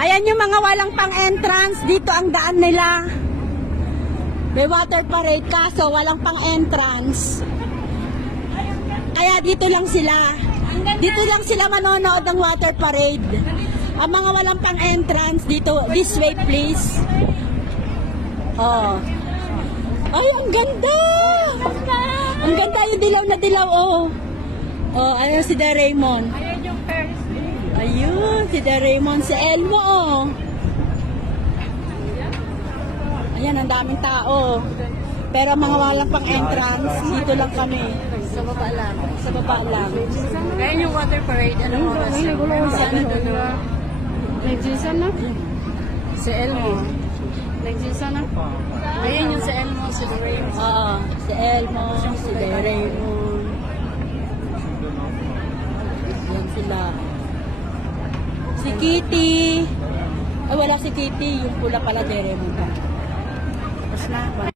Ayan yung mga walang pang-entrance. Dito ang daan nila. May water parade kaso walang pang-entrance. Kaya dito lang sila. Dito lang sila manonood ng water parade. Ang mga walang pang-entrance dito, this way please. Oh. Ay, ang ganda! Ang ganda yung dilaw na dilaw, oh. Oh, ayun si Da Raymond. Ayun yung Ferris wheel. Ayun, si Da Raymond, si Elmo, oh. Ayan, ang daming tao. Pero mga walang pang-entrance, dito lang kami. Sa baba lang. Sa baba lang. Kaya yung water parade, anong oras yun? Sabado na. Nag-Gisa na? Si Elmo. Nag-Gisa na? Ayun yung si Elmo, si Raymond. Oo, si Elmo, si Da Raymond. Yan sila. Si Kitty. Ay, wala si Kitty. Yung pula pala Da Raymond. Tapos na.